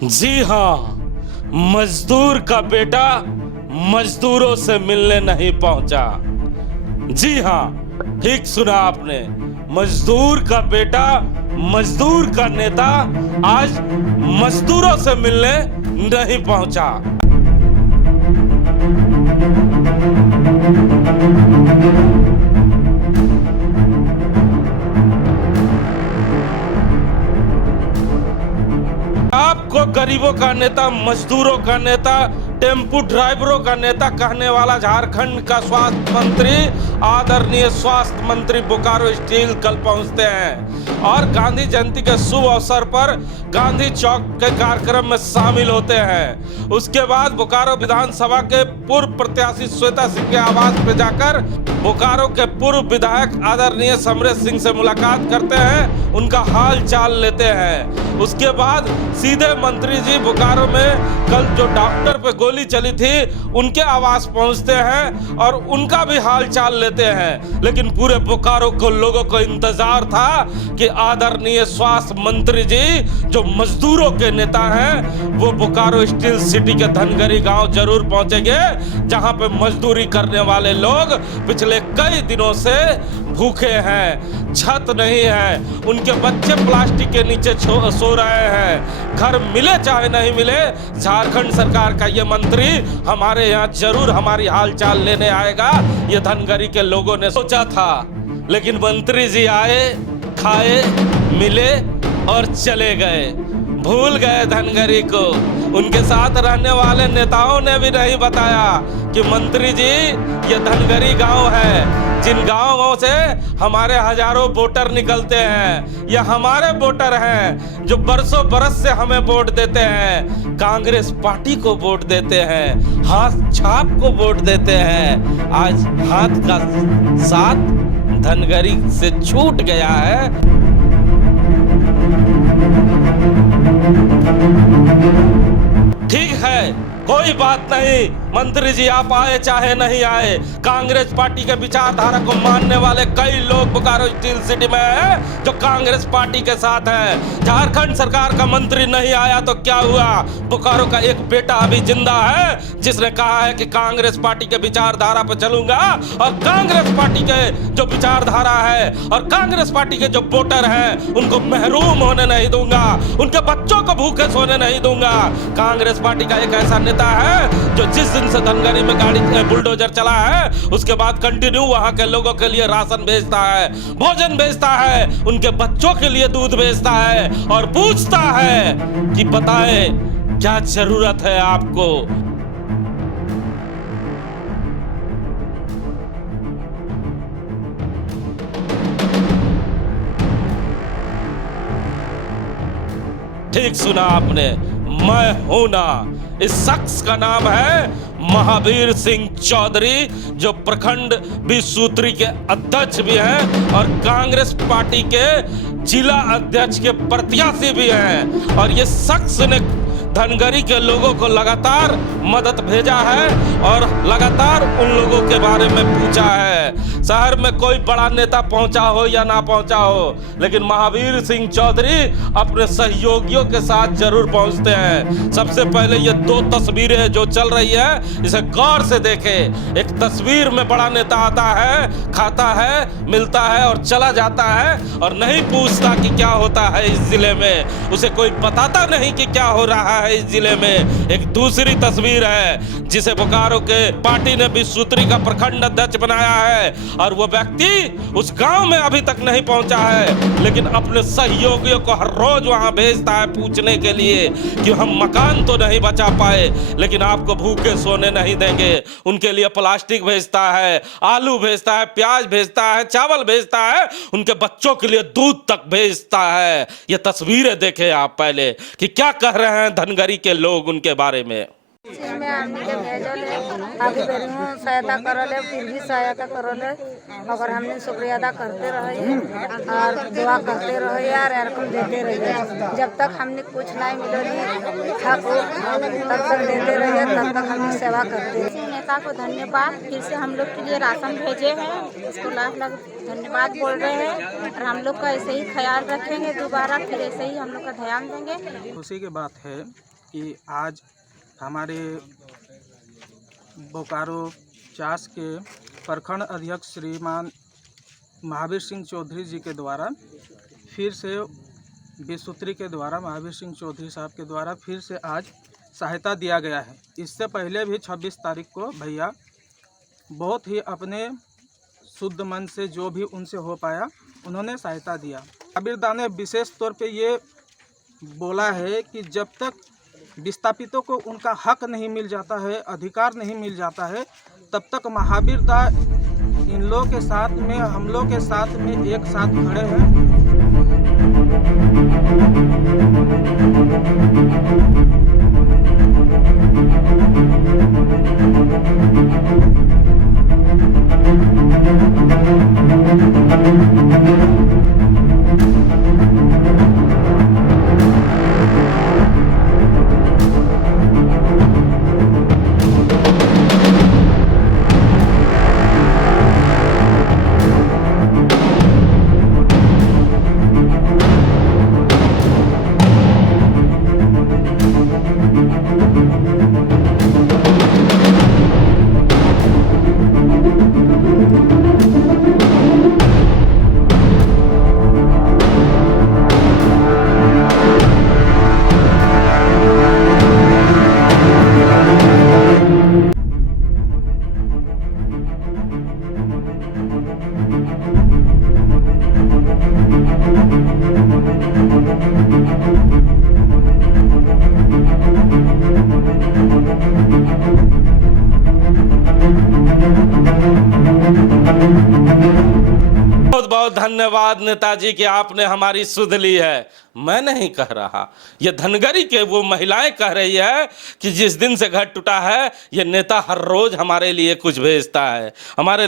जी हाँ, मजदूर का बेटा मजदूरों से मिलने नहीं पहुंचा। जी हाँ, ठीक सुना आपने। मजदूर का बेटा, मजदूर का नेता आज मजदूरों से मिलने नहीं पहुंचा। आपको गरीबों का नेता, मजदूरों का नेता, टेम्पू ड्राइवरों का नेता कहने वाला झारखंड का स्वास्थ्य मंत्री, आदरणीय स्वास्थ्य मंत्री बोकारो स्टील कल पहुंचते हैं और गांधी जयंती के शुभ अवसर पर गांधी चौक के कार्यक्रम में शामिल होते हैं। उसके बाद बोकारो विधानसभा के पूर्व प्रत्याशी श्वेता सिंह के आवास पर जाकर बोकारो के पूर्व विधायक आदरणीय समरेश सिंह से मुलाकात करते हैं, उनका हाल चाल लेते हैं। उसके बाद सीधे मंत्री जी बोकारो में कल जो डॉक्टर पे गोली चली थी उनके आवास पहुंचते हैं और उनका भी हाल चाल लेते हैं। लेकिन पूरे बोकारो को लोगों को इंतजार था कि आदरणीय स्वास्थ्य मंत्री जी जो मजदूरों के नेता हैं वो बोकारो स्टील सिटी के धनगरी गांव जरूर पहुंचेंगे, जहां पे मजदूरी करने वाले लोग पिछले कई दिनों से भूखे हैं, छत नहीं है, उनके बच्चे प्लास्टिक के नीचे सो रहे हैं। घर मिले चाहे नहीं मिले, झारखंड सरकार का ये मंत्री हमारे यहाँ जरूर हमारी हालचाल लेने आएगा, ये धनगरी के लोगों ने सोचा था। लेकिन मंत्री जी आए, खाए, मिले और चले गए, भूल गए धनगरी को। उनके साथ रहने वाले नेताओं ने भी नहीं बताया कि मंत्री जी ये धनगरी गांव है, जिन गांवों से हमारे हजारों वोटर निकलते हैं, ये हमारे वोटर हैं जो बरसों बरस से हमें वोट देते हैं, कांग्रेस पार्टी को वोट देते हैं, हाथ छाप को वोट देते हैं। आज हाथ का साथ धनगरी से छूट गया है। ठीक है, कोई बात नहीं, मंत्री जी आप आए चाहे नहीं आए, कांग्रेस पार्टी के विचारधारा को मानने वाले कई लोग बोकारो स्टील सिटी में हैं जो कांग्रेस पार्टी के साथ हैं। झारखंड सरकार का मंत्री नहीं आया तो क्या हुआ, बोकारो का एक बेटा अभी जिंदा है जिसने कहा है कि कांग्रेस पार्टी के विचारधारा पर चलूंगा और कांग्रेस पार्टी के जो विचारधारा है और कांग्रेस पार्टी के जो वोटर हैं उनको महरूम होने नहीं दूंगा, उनके बच्चों को भूखे सोने नहीं दूंगा। कांग्रेस पार्टी का एक ऐसा नेता है जो जिस दिन से धनगरी में गाड़ी बुलडोजर चला है उसके बाद कंटिन्यू वहां के लोगों के लिए राशन भेजता है, भोजन भेजता है, उनके बच्चों के लिए दूध भेजता है और पूछता है कि बताएं क्या जरूरत है आपको। ठीक सुना आपने, मैं हूं ना। इस शख्स का नाम है महावीर सिंह चौधरी, जो प्रखंड विसूत्री के अध्यक्ष भी हैं और कांग्रेस पार्टी के जिला अध्यक्ष के प्रत्याशी भी हैं। और ये शख्स ने धनगरी के लोगों को लगातार मदद भेजा है और लगातार उन लोगों के बारे में पूछा है। शहर में कोई बड़ा नेता पहुंचा हो या ना पहुंचा हो, लेकिन महावीर सिंह चौधरी अपने सहयोगियों के साथ जरूर पहुंचते हैं। सबसे पहले ये दो तस्वीरें जो चल रही है इसे गौर से देखें। एक तस्वीर में बड़ा नेता आता है, खाता है, मिलता है और चला जाता है और नहीं पूछता कि क्या होता है इस जिले में, उसे कोई बताता नहीं कि क्या हो रहा है इस जिले में। एक दूसरी तस्वीर है जिसे बोकारो के पार्टी ने विसूत्री का प्रखंड अध्यक्ष बनाया है और वो व्यक्ति उस गांव में अभी तक नहीं पहुंचा है, लेकिन अपने सहयोगियों को हर रोज वहां भेजता है पूछने के लिए कि हम मकान तो नहीं बचा पाए लेकिन आपको भूखे सोने नहीं देंगे। उनके लिए प्लास्टिक भेजता है, आलू भेजता है, प्याज भेजता है, चावल भेजता है, उनके बच्चों के लिए दूध तक भेजता है। ये तस्वीरें देखें आप पहले कि क्या कह रहे हैं धनगरी के लोग उनके बारे में। में आदमी के भेजल है, आगे बेरियों सहायता करल है, फिर भी सहायता करल है, अगर हमने शुक्रिया अदा करते रहे और दुआ करते रहे यार एरकम देते रहिए। जब तक हमने कुछ नहीं मिलोगी तब तक देते रहिए, तब तक हमने सेवा करते रहिए। नेता को धन्यवाद, फिर से हम लोग के लिए राशन भेजे हैं, इसको लाख लाख धन्यवाद बोल रहे हैं और हम लोग का ऐसे ही ख्याल रखेंगे, दोबारा फिर ऐसे ही हम लोग का ध्यान देंगे। खुशी की बात है कि आज हमारे बोकारो चास के प्रखंड अध्यक्ष श्रीमान महावीर सिंह चौधरी जी के द्वारा फिर से विसूत्री के द्वारा महावीर सिंह चौधरी साहब के द्वारा फिर से आज सहायता दिया गया है। इससे पहले भी 26 तारीख को भैया बहुत ही अपने शुद्ध मन से जो भी उनसे हो पाया उन्होंने सहायता दिया। महावीर दा ने विशेष तौर पे ये बोला है कि जब तक विस्थापितों को उनका हक नहीं मिल जाता है, अधिकार नहीं मिल जाता है, तब तक महावीर दा इन लोगों के साथ में, हम लोग के साथ में एक साथ खड़े हैं। बहुत बहुत धन्यवाद नेताजी कि आपने हमारी सुध ली है। मैं नहीं कह रहा, ये धनगरी के वो महिलाएं कह रही है कि जिस दिन से घर टूटा है ये नेता हर रोज हमारे लिए कुछ भेजता है। हमारे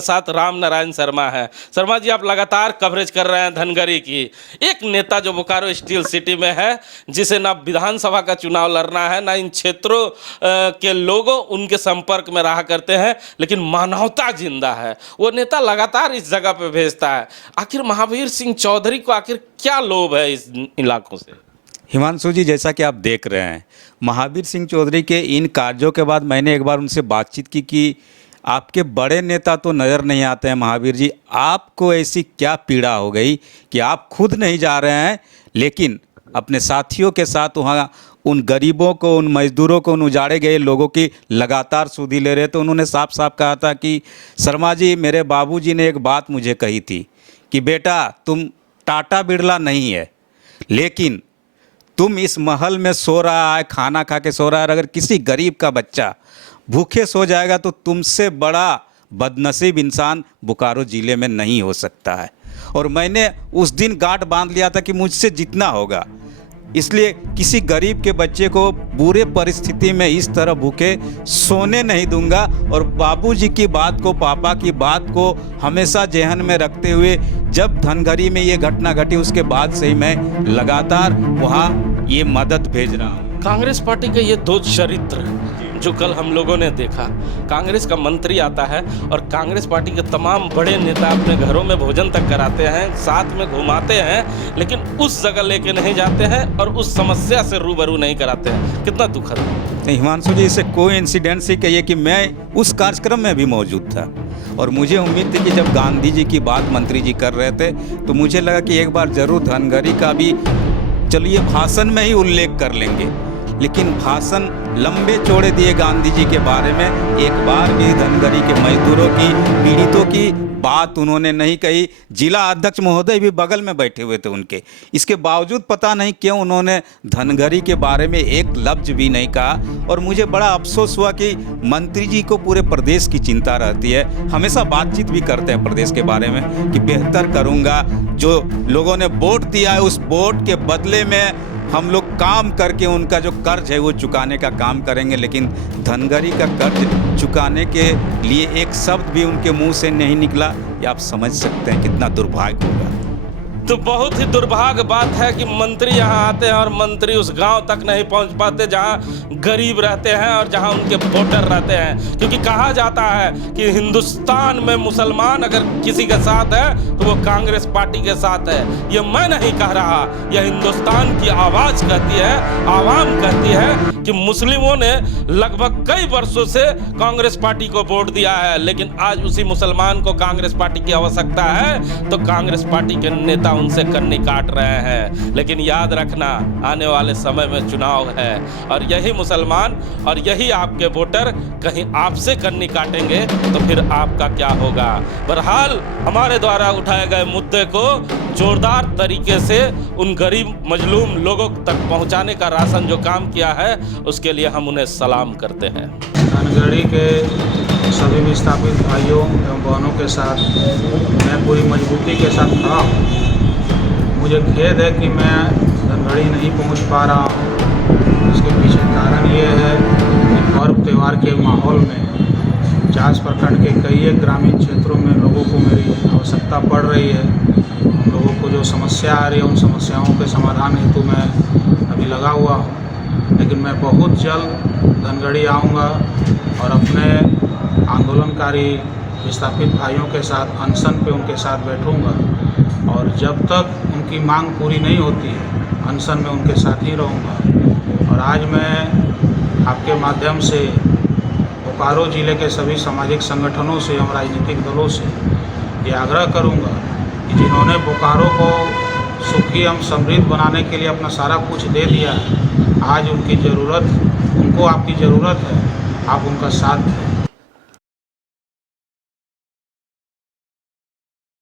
साथ राम नारायण शर्मा है। शर्मा जी, आप लगातार कवरेज कर रहे हैं धनगरी की। एक नेता जो बोकारो स्टील सिटी में है, जिसे ना विधानसभा का चुनाव लड़ना है, ना इन क्षेत्रों के लोगों उनके संपर्क में रहा करते हैं, लेकिन मानवता जिंदा है, वो नेता लगातार इस जगह पे भेजता है। आखिर महावीर सिंह चौधरी को आखिर क्या लोभ है इस इलाकों से? हिमांशु जी, जैसा कि आप देख रहे हैं, महावीर सिंह चौधरी के इन कार्यों के बाद मैंने एक बार उनसे बातचीत की कि आपके बड़े नेता तो नज़र नहीं आते हैं महावीर जी, आपको ऐसी क्या पीड़ा हो गई कि आप खुद नहीं जा रहे हैं लेकिन अपने साथियों के साथ वहाँ उन गरीबों को, उन मजदूरों को, उन उजाड़े गए लोगों की लगातार सुधि ले रहे। तो उन्होंने साफ साफ कहा था कि शर्मा जी, मेरे बाबूजी ने एक बात मुझे कही थी कि बेटा, तुम टाटा बिरला नहीं है, लेकिन तुम इस महल में सो रहा है, खाना खा के सो रहा है, अगर किसी गरीब का बच्चा भूखे सो जाएगा तो तुमसे बड़ा बदनसीब इंसान बोकारो ज़िले में नहीं हो सकता है। और मैंने उस दिन गांठ बांध लिया था कि मुझसे जितना होगा, इसलिए किसी गरीब के बच्चे को बुरे परिस्थिति में इस तरह भूखे सोने नहीं दूंगा। और बाबूजी की बात को, पापा की बात को हमेशा जहन में रखते हुए जब धनगरी में ये घटना घटी उसके बाद से ही मैं लगातार वहाँ ये मदद भेज रहा हूँ। कांग्रेस पार्टी के ये दो चरित्र जो कल हम लोगों ने देखा, कांग्रेस का मंत्री आता है और कांग्रेस पार्टी के तमाम बड़े नेता अपने घरों में भोजन तक कराते हैं, साथ में घुमाते हैं, लेकिन उस जगह लेके नहीं जाते हैं और उस समस्या से रूबरू नहीं कराते हैं। कितना दुखद है। हिमांशु जी, इससे कोई इंसिडेंस ही कहिए कि मैं उस कार्यक्रम में भी मौजूद था और मुझे उम्मीद थी कि जब गांधी जी की बात मंत्री जी कर रहे थे तो मुझे लगा कि एक बार ज़रूर धनगरी का भी चलिए भाषण में ही उल्लेख कर लेंगे, लेकिन भाषण लंबे चौड़े दिए गांधी जी के बारे में, एक बार भी धनगरी के मजदूरों की, पीड़ितों की बात उन्होंने नहीं कही। जिला अध्यक्ष महोदय भी बगल में बैठे हुए थे उनके, इसके बावजूद पता नहीं क्यों उन्होंने धनगरी के बारे में एक लफ्ज भी नहीं कहा। और मुझे बड़ा अफसोस हुआ कि मंत्री जी को पूरे प्रदेश की चिंता रहती है, हमेशा बातचीत भी करते हैं प्रदेश के बारे में कि बेहतर करूँगा, जो लोगों ने वोट दिया है उस वोट के बदले में हम लोग काम करके उनका जो कर्ज है वो चुकाने का काम करेंगे। लेकिन धनगरी का कर्ज चुकाने के लिए एक शब्द भी उनके मुंह से नहीं निकला। ये आप समझ सकते हैं कितना दुर्भाग्य होगा। तो बहुत ही दुर्भाग्य बात है कि मंत्री यहाँ आते हैं और मंत्री उस गांव तक नहीं पहुंच पाते जहां गरीब रहते हैं और जहां उनके वोटर रहते हैं। क्योंकि कहा जाता है कि हिंदुस्तान में मुसलमान अगर किसी के साथ है तो वो कांग्रेस पार्टी के साथ है। ये मैं नहीं कह रहा, यह हिंदुस्तान की आवाज़ कहती है, आवाम कहती है कि मुस्लिमों ने लगभग कई वर्षों से कांग्रेस पार्टी को वोट दिया है, लेकिन आज उसी मुसलमान को कांग्रेस पार्टी की आवश्यकता है तो कांग्रेस पार्टी के नेता उनसे कन्नी काट रहे हैं। लेकिन याद रखना, आने वाले समय में चुनाव है और यही मुसलमान और यही आपके वोटर कहीं आपसे कन्नी काटेंगे तो फिर आपका क्या होगा। बहरहाल हमारे द्वारा उठाए गए मुद्दे को जोरदार तरीके से उन गरीब मजलूम लोगों तक पहुंचाने का राशन जो काम किया है उसके लिए हम उन्हें सलाम करते हैं। धनगढ़ी के सभी विस्थापित भाइयों एवं बहनों के साथ मैं पूरी मजबूती के साथ खड़ा हूँ। मुझे खेद है कि मैं धनगढ़ी नहीं पहुँच पा रहा हूँ। इसके पीछे कारण ये है कि पर्व त्यौहार के माहौल में चास प्रखंड के कई एक ग्रामीण क्षेत्रों में लोगों को मेरी आवश्यकता पड़ रही है। लोगों को जो समस्या आ रही है उन समस्याओं के समाधान हेतु मैं अभी लगा हुआ हूँ। लेकिन मैं बहुत जल्द धनगढ़ी आऊँगा और अपने आंदोलनकारी विस्थापित भाइयों के साथ अनशन पे उनके साथ बैठूंगा और जब तक उनकी मांग पूरी नहीं होती है अनशन में उनके साथ ही रहूंगा। और आज मैं आपके माध्यम से बोकारो ज़िले के सभी सामाजिक संगठनों से एवं राजनीतिक दलों से ये आग्रह करूंगा कि जिन्होंने बोकारो को सुखी एवं समृद्ध बनाने के लिए अपना सारा कुछ दे दिया है, आज उनको आपकी ज़रूरत है, आप उनका साथ दें।